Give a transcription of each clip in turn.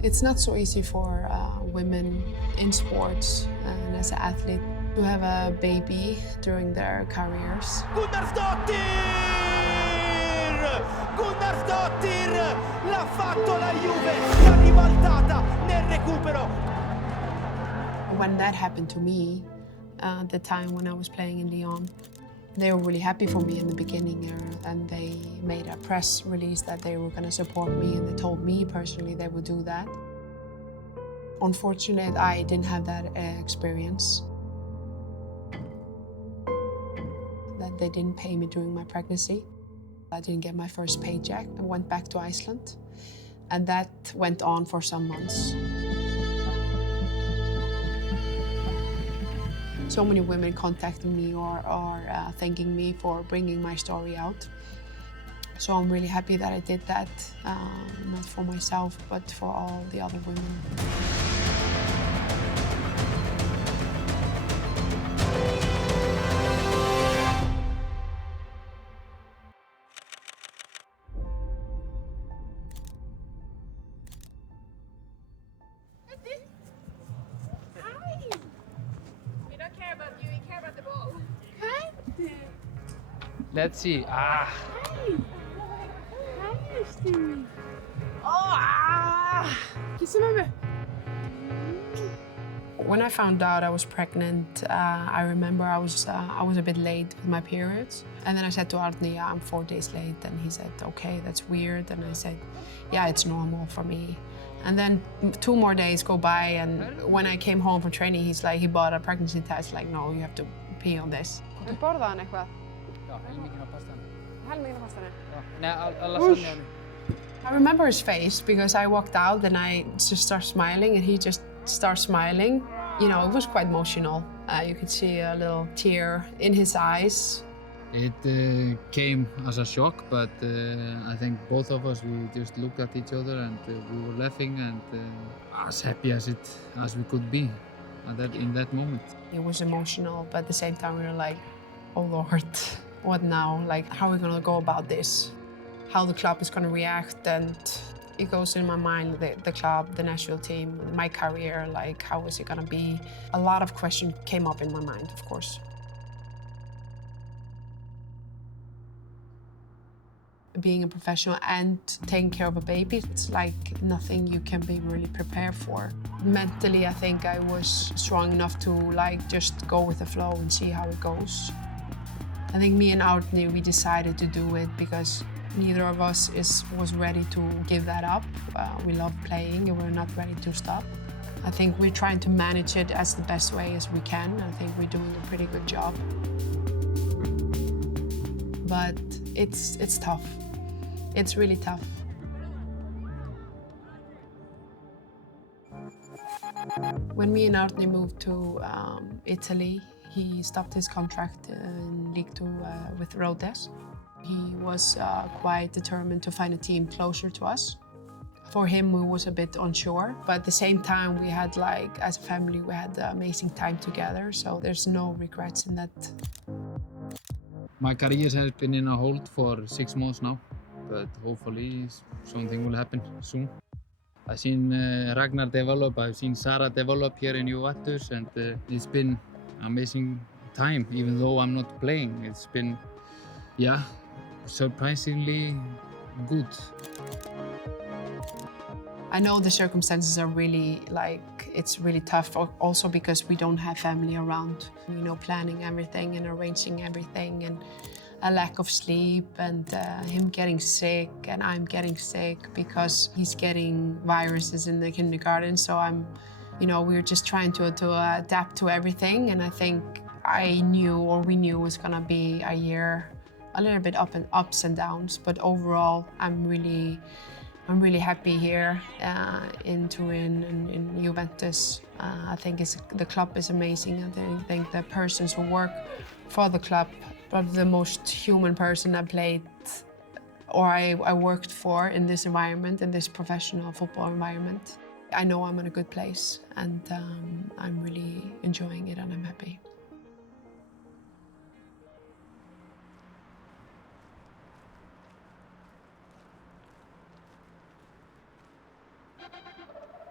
It's not so easy for women in sports and as an athlete to have a baby during their careers. Gunnarsdottir! Gunnarsdottir! L'ha fatto la Juve! L'ha ribaltata nel recupero! When that happened to me, the time when I was playing in Lyon, they were really happy for me in the beginning, and they made a press release that they were going to support me, and they told me personally they would do that. Unfortunately, I didn't have that experience. That they didn't pay me during my pregnancy. I didn't get my first paycheck. I went back to Iceland, and that went on for some months. So many women contacted me or thanking me for bringing my story out. So I'm really happy that I did that, not for myself, but for all the other women. We don't care about you, we care about the ball. Let's see. When I found out I was pregnant, I remember I was a bit late with my periods. And then I said to Arni, yeah, I'm 4 days late. And he said, okay, that's weird. And I said, yeah, it's normal for me. And then 2 more days go by, and when I came home from training, he bought a pregnancy test, like, no, you have to pee on this. Borðaði hann eitthvað? Já, helminginn á pastanum. Helminginn á pastanum? Já, nei, lasagna. I remember his face because I walked out and I just started smiling, and he just started smiling. You know, it was quite emotional. You could see a little tear in his eyes. It came as a shock, but I think both of us, we just looked at each other and we were laughing and as happy as we could be in that moment. It was emotional, but at the same time we were like, oh Lord, what now? Like, how are we gonna go about this? How the club is gonna react, and it goes in my mind, the club, the national team, my career, like, how is it gonna be? A lot of questions came up in my mind, of course. Being a professional and taking care of a baby, it's like nothing you can be really prepared for. Mentally, I think I was strong enough to like just go with the flow and see how it goes. I think me and Arni, we decided to do it because neither of us was ready to give that up. We love playing and we're not ready to stop. I think we're trying to manage it as the best way as we can. I think we're doing a pretty good job. But it's tough. It's really tough. When me and Arni moved to Italy, he stopped his contract in League 2 with Rhodes. He was quite determined to find a team closer to us. For him, we was a bit unsure, but at the same time, we had like, as a family, we had an amazing time together, so there's no regrets in that. My career has been in a hold for 6 months now, but hopefully something will happen soon. I've seen Ragnar develop, I've seen Sara develop here in Juventus, and it's been an amazing time, even though I'm not playing. It's been, yeah, surprisingly good. I know the circumstances are really, it's really tough, also because we don't have family around, you know, planning everything and arranging everything, and a lack of sleep, and him getting sick, and I'm getting sick because he's getting viruses in the kindergarten. So we're just trying to adapt to everything, and I think we knew it was gonna be a year, a little bit ups and downs, but overall, I'm really happy here in Turin and in Juventus. I think the club is amazing. I think the persons who work for the club, probably the most human person I played or I worked for in this environment, in this professional football environment. I know I'm in a good place, and I'm really enjoying it, and I'm happy.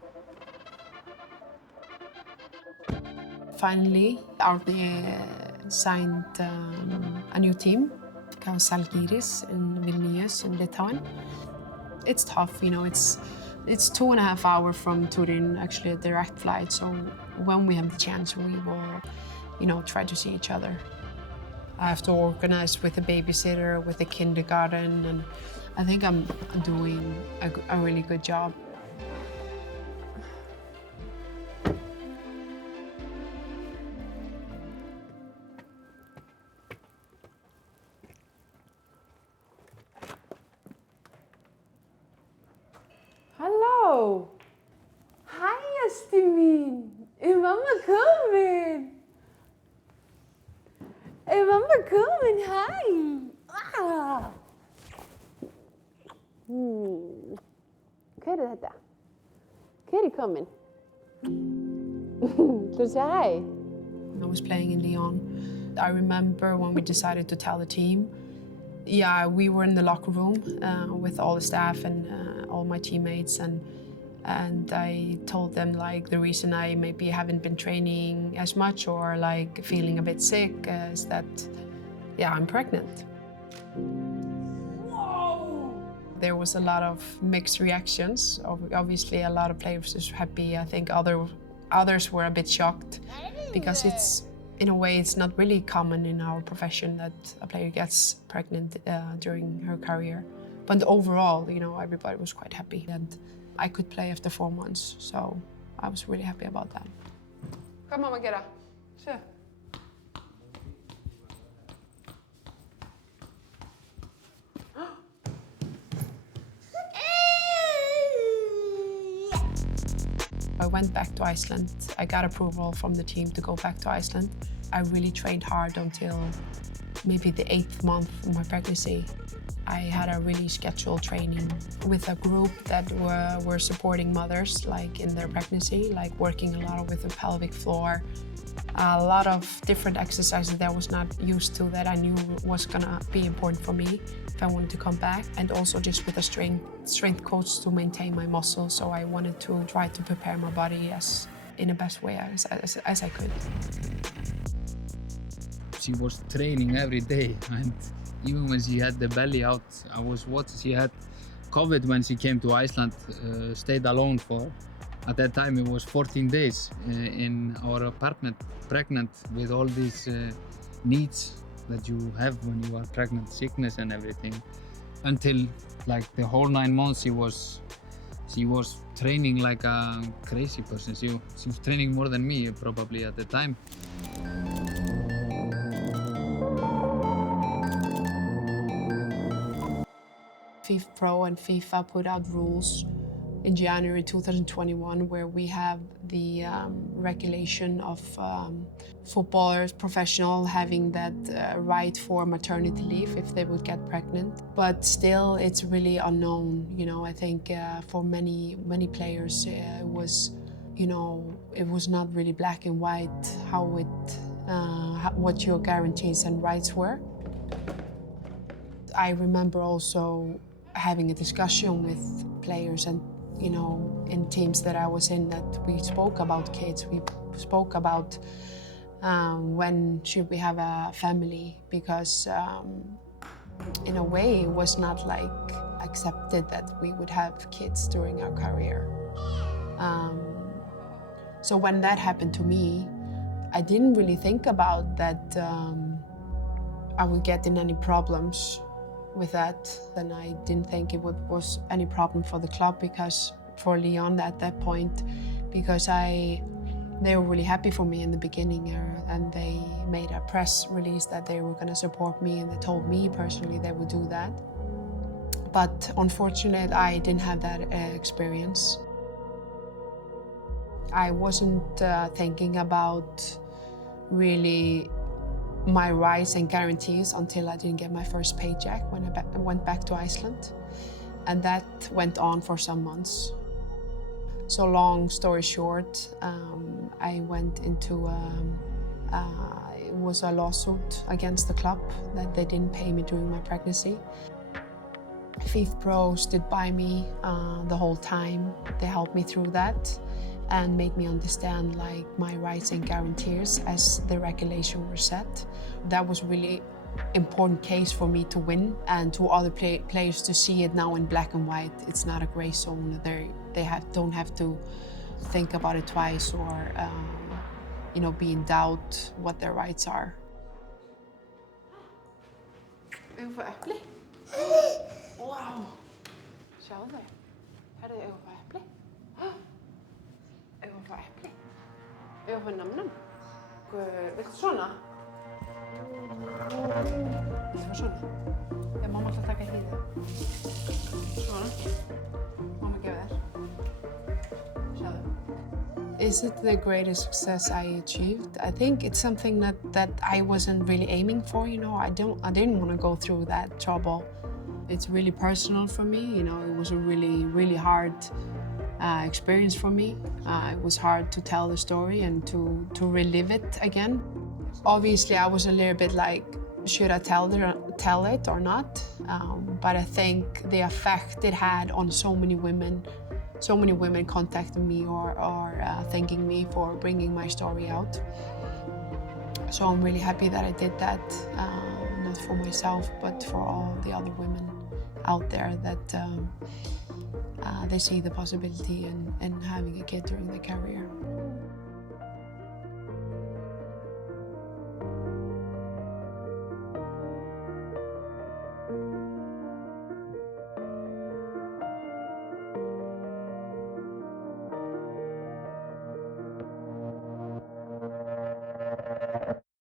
Finally, Árni signed a new team called Žalgiris in Vilnius in Litauen. It's tough, you know, it's 2.5 hours from Turin, actually a direct flight, so when we have the chance, we will, you know, try to see each other. I have to organize with a babysitter, with a kindergarten, and I think I'm doing a really good job. Halló! Hæ, asti mín! Er mamma komin? Er mamma komin? Hæ! Ah! Hver er þetta? Hver er komin? Þú segja hæ? I was playing in Lyon. I remember when we decided to tell the team. Yeah, we were in the locker room with all the staff and all my teammates, and I told them like the reason I maybe haven't been training as much or like feeling a bit sick is that, yeah, I'm pregnant. Whoa! There was a lot of mixed reactions. Obviously, a lot of players were happy. I think others were a bit shocked because in a way, it's not really common in our profession that a player gets pregnant during her career. But overall, you know, everybody was quite happy. And I could play after 4 months, so I was really happy about that. Hvað má maður gera? Sjö. I went back to Iceland. I got approval from the team to go back to Iceland. I really trained hard until maybe the 8th month of my pregnancy. I had a really scheduled training with a group that were supporting mothers like in their pregnancy, like working a lot with the pelvic floor, a lot of different exercises that I was not used to that I knew was gonna be important for me if I wanted to come back, and also just with a strength coach to maintain my muscles. So I wanted to try to prepare my body in the best way as I could. She was training every day, and even when she had the belly out, I was watching. She had COVID when she came to Iceland, stayed alone for, at that time it was 14 days in our apartment, pregnant with all these needs that you have when you are pregnant, sickness and everything. Until like the whole 9 months she was training like a crazy person. She was training more than me probably at the time. FIFA Pro and FIFA put out rules in January 2021 where we have the regulation of footballers, professional, having that right for maternity leave if they would get pregnant. But still, it's really unknown. You know, I think for many players, it was, you know, it was not really black and white what your guarantees and rights were. I remember also having a discussion with players and, you know, in teams that I was in, that we spoke about kids, we spoke about when should we have a family, because in a way it was not like accepted that we would have kids during our career. So when that happened to me, I didn't really think about that I would get in any problems with that, and I didn't think it was any problem for the club, because for Lyon at that point, because they were really happy for me in the beginning, and they made a press release that they were going to support me, and they told me personally they would do that. But unfortunately, I didn't have that experience. I wasn't thinking about really my rights and guarantees until I didn't get my first paycheck when I went back to Iceland. And that went on for some months. So long story short, I went into, it was a lawsuit against the club that they didn't pay me during my pregnancy. FIF Pro stood by me the whole time. They helped me through that and made me understand like my rights and guarantees as the regulation were set. That was really important case for me to win, and to other players to see it now in black and white. It's not a gray zone. They don't have to think about it twice or be in doubt what their rights are. Eigum við epli? Wow! Sjáðu þau. Herðu, eigum við epli? Eigum við epli? Eigum við namnam? Viltu svona? Viltu fá svona? Þegar mamma ætlar að taka hlýðið. Svona. Mamma gefur þér. Sjáðu. Is it the greatest success I achieved? I think it's something that I wasn't really aiming for, I didn't want to go through that trouble. It's really personal for me, it was a really, really hard experience for me. It was hard to tell the story and to relive it again. Obviously, I was a little bit like, should I tell it or not? But I think the effect it had on so many women contacted me or thanking me for bringing my story out. So I'm really happy that I did that, not for myself, but for all the other women out there that they see the possibility in having a kid during their career.